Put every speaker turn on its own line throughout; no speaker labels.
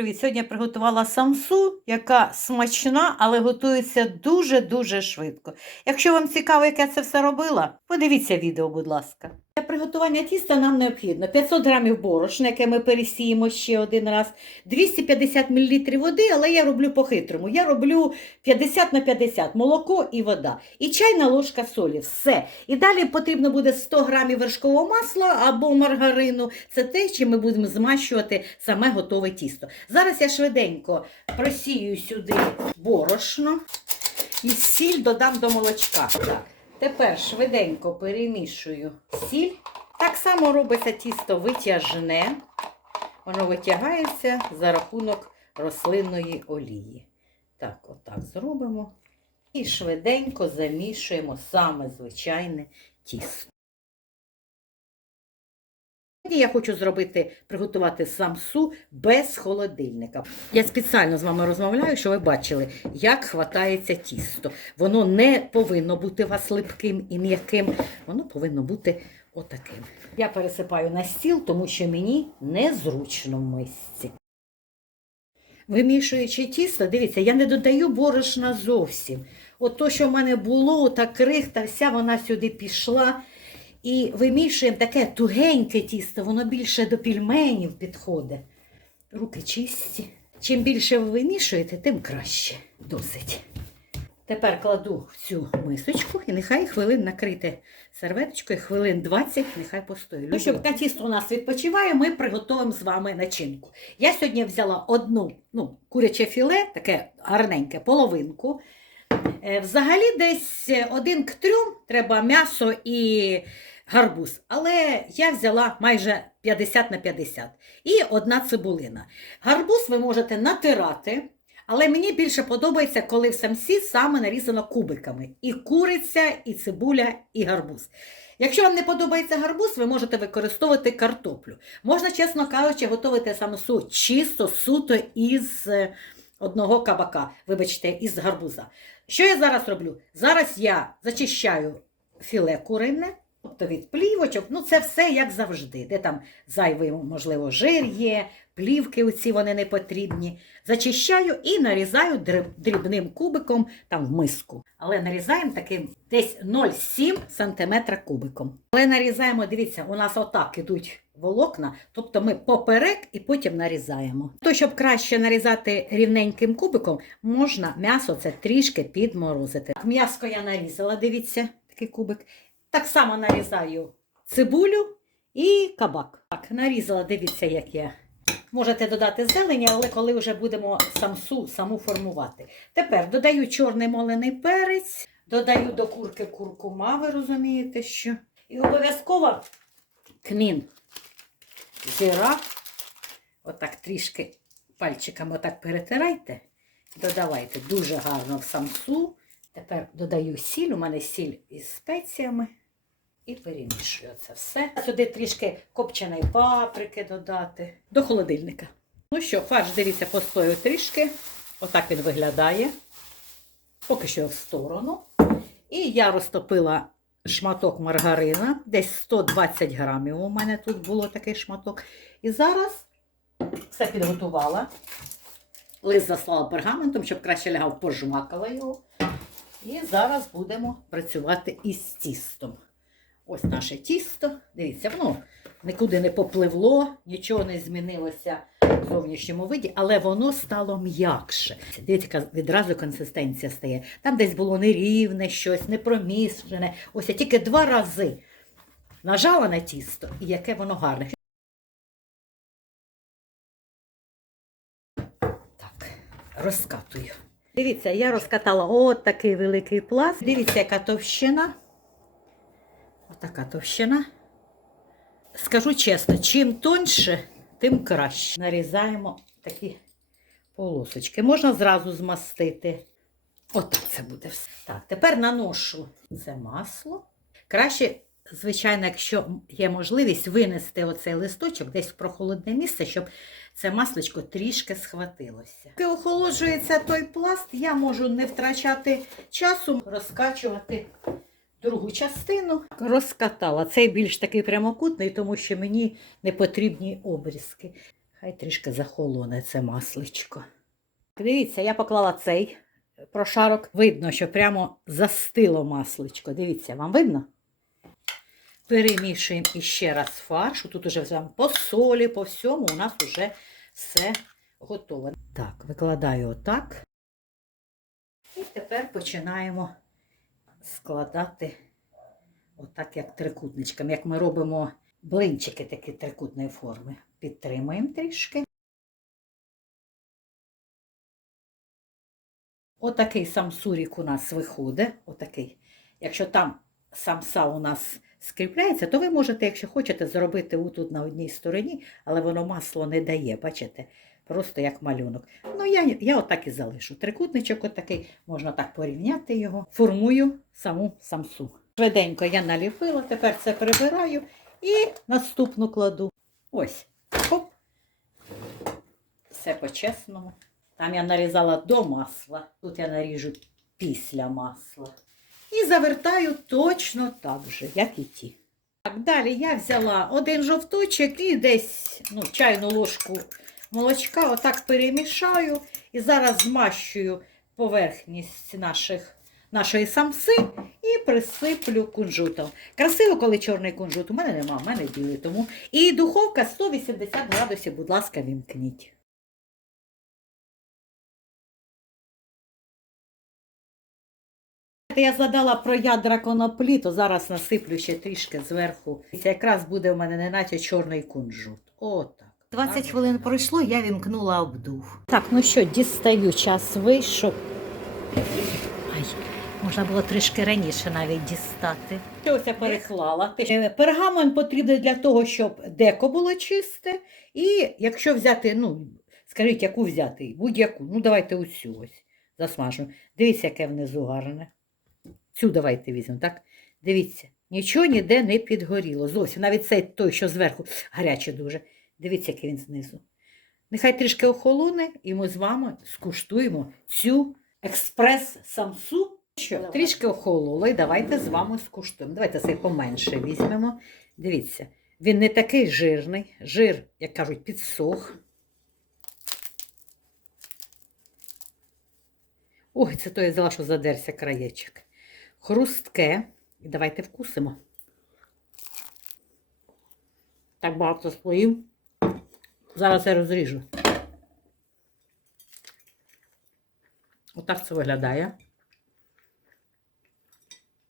Привіт! Сьогодні я приготувала самсу, яка смачна, але готується дуже-дуже швидко. Якщо вам цікаво, як я це все робила, подивіться відео, будь ласка. Приготування тіста нам необхідно 500 грамів борошна, яке ми пересіємо ще один раз, 250 мл води, але я роблю по-хитрому. Я роблю 50 на 50 молоко і вода. І чайна ложка солі. Все. І далі потрібно буде 100 грамів вершкового масла або маргарину. Це те, чим ми будемо змащувати саме готове тісто. Зараз я швиденько просію сюди борошно і сіль додам до молочка. Тепер швиденько перемішую сіль. Так само робиться тісто витяжне. Воно витягається за рахунок рослинної олії. Так, отак зробимо. І швиденько замішуємо саме звичайне тісто. Я хочу зробити, приготувати самсу без холодильника. Я спеціально з вами розмовляю, щоб ви бачили, як хватається тісто. Воно не повинно бути у вас липким і м'яким, воно повинно бути отаким. Я пересипаю на стіл, тому що мені незручно в мисці. Вимішуючи тісто, дивіться, я не додаю борошна зовсім. От то, що в мене було, та крихта, вся вона сюди пішла. І вимішуємо таке тугеньке тісто, воно більше до пільменів підходить. Руки чисті. Чим більше ви вимішуєте, тим краще. Досить. Тепер кладу в цю мисочку і нехай хвилин накрити серветочкою, хвилин 20, нехай постоїть. Ну, щоб та тісто у нас відпочиває, ми приготуємо з вами начинку. Я сьогодні взяла одну ну, куряче філе, таке гарненьке, половинку. Е, Взагалі десь один к трьом треба м'ясо і гарбуз. Але я взяла майже 50 на 50. І одна цибулина. Гарбуз ви можете натирати, але мені більше подобається, коли в самсі саме нарізано кубиками. І куриця, і цибуля, і гарбуз. Якщо вам не подобається гарбуз, ви можете використовувати картоплю. Можна, чесно кажучи, готувати самосу чисто, суто із е, одного кабака, вибачте, із гарбуза. Що я зараз роблю? Зараз я зачищаю філе курине, тобто від плівочок. Ну, це все як завжди. Де там зайвий, можливо, жир є, плівки оці вони не потрібні. Зачищаю і нарізаю дрібним кубиком там в миску. Але нарізаємо таким десь 0,7 см кубиком. Але нарізаємо, дивіться, у нас отак ідуть волокна, тобто ми поперек і потім нарізаємо. То, щоб краще нарізати рівненьким кубиком, можна м'ясо це трішки підморозити. М'яско я нарізала, дивіться, такий кубик. Так само нарізаю цибулю і кабак. Так, нарізала, дивіться, як я. Можете додати зелені, але коли вже будемо самсу саму формувати. Тепер додаю чорний молений перець, додаю до курки куркума, ви розумієте, що. І обов'язково кмін. Зіра. Отак трішки пальчиками отак перетирайте. Додавайте дуже гарно в самсу. Тепер додаю сіль, у мене сіль із спеціями. І перемішую це все. Сюди трішки копченої паприки додати до холодильника. Ну що, фарш, дивіться, постояв трішки. Отак він виглядає. Поки що в сторону. І я розтопила шматок маргарина, десь 120 грамів. У мене тут було такий шматок. І зараз все підготувала. Лист заслала пергаментом, щоб краще лягав, пожмакала його. І зараз будемо працювати із тістом. Ось наше тісто. Дивіться, воно нікуди не попливло, нічого не змінилося в зовнішньому виді, але воно стало м'якше. Дивіться, яка відразу консистенція стає. Там десь було нерівне щось, непромішане. Ось я тільки два рази нажала на тісто, і яке воно гарне. Так, розкатую. Дивіться, я розкатала от такий великий пласт. Дивіться, яка товщина. Отака товщина. Скажу чесно, чим тоньше, тим краще. Нарізаємо такі полосочки. Можна зразу змастити. Отак це буде все. Так, тепер наношу це масло. Краще, звичайно, якщо є можливість винести оцей листочок десь в прохолодне місце, щоб це масличко трішки схватилося. Поки охолоджується той пласт, я можу не втрачати часу, розкачувати другу частину. Розкатала. Цей більш такий прямокутний, тому що мені не потрібні обрізки. Хай трішки захолоне це масличко. Дивіться, я поклала цей прошарок. Видно, що прямо застило масличко. Дивіться, вам видно? Перемішуємо іще раз фарш. Тут уже там по солі, по всьому у нас вже все готове. Так, викладаю отак. І тепер починаємо складати отак, як трикутничками, як ми робимо блинчики такі трикутної форми. Підтримуємо трішки. Отакий самсурік у нас виходить. Отакий. Якщо там самса у нас скріпляється, то ви можете, якщо хочете, зробити отут на одній стороні, але воно масло не дає, бачите? Просто як малюнок. Ну, я, я отак і залишу. Трикутничок отакий, можна так порівняти його. Формую саму самсу. Швиденько я наліпила, тепер це прибираю і наступну кладу. Ось. Хоп. Все по-чесному. Там я нарізала до масла, тут я наріжу після масла. І завертаю точно так же, як і ті. Так, далі я взяла один жовточок і десь ну, чайну ложку молочка, отак перемішаю і зараз змащую поверхність наших, нашої самси і присиплю кунжутом. Красиво, коли чорний кунжут. У мене нема, у мене білий. Тому. І духовка 180 градусів, будь ласка, вімкніть. Я згадала про ядра коноплі, то зараз насиплю ще трішки зверху. Це якраз буде у мене неначе чорний кунжут. Отак. 20 хвилин пройшло, я вімкнула обдув. Так, ну що, дістаю, час вийшов. Ай, можна було трішки раніше навіть дістати. Ось я переклала. Пергамент потрібен для того, щоб деко було чисте. І якщо взяти, ну, скажіть, яку взяти? Будь-яку. Ну, давайте оцю ось засмажу. Дивіться, яке внизу гарне. Цю давайте візьмемо, так? Дивіться, нічого ніде не підгоріло. Зовсім навіть цей той, що зверху, гарячий дуже. Дивіться, який він знизу. Нехай трішки охолоне, і ми з вами скуштуємо цю експрес-самсу. Що, трішки охололо, і давайте з вами скуштуємо. Давайте цей поменше візьмемо. Дивіться, він не такий жирний. Жир, як кажуть, підсох. Ой, це то я взяла, що задерся краєчок. Хрустке. І давайте вкусимо. Так багато слоїв. Зараз я розріжу. Отак це виглядає.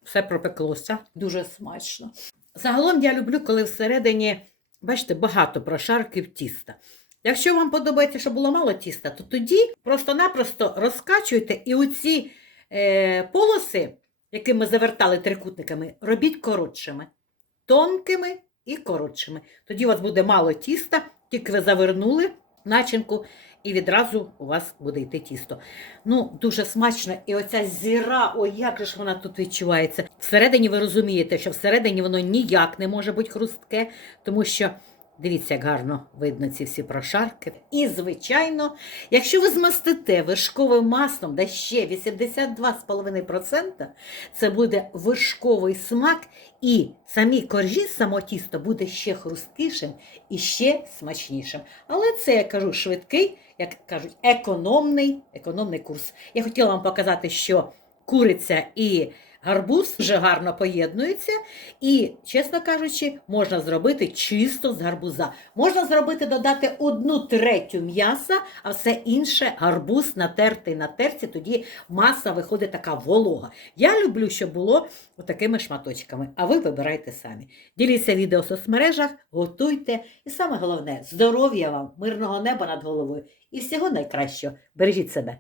Все пропеклося. Дуже смачно. Загалом я люблю, коли всередині, бачите, багато прошарків тіста. Якщо вам подобається, щоб було мало тіста, то тоді просто-напросто розкачуйте і оці е, полоси, які ми завертали трикутниками, робіть коротшими, тонкими і коротшими. Тоді у вас буде мало тіста, тільки ви завернули начинку, і відразу у вас буде йти тісто. Ну, дуже смачно. І оця зіра, ой, як же ж вона тут відчувається. Всередині ви розумієте, що всередині воно ніяк не може бути хрустке, тому що. Дивіться, як гарно видно ці всі прошарки. І, звичайно, якщо ви змастите вершковим маслом, де ще 82,5%, це буде вершковий смак, і самі коржі, само тісто буде ще хрусткішим і ще смачнішим. Але це, я кажу, швидкий, як кажуть, економний, економний курс. Я хотіла вам показати, що куриця і Гарбуз вже гарно поєднується, і, чесно кажучи, можна зробити чисто з гарбуза. Можна зробити, додати одну третю м'яса, а все інше гарбуз натертий на терці, тоді маса виходить така волога. Я люблю, щоб було такими шматочками, а ви вибирайте самі. Діліться відео в соцмережах, готуйте. І саме головне здоров'я вам, мирного неба над головою і всього найкращого. Бережіть себе.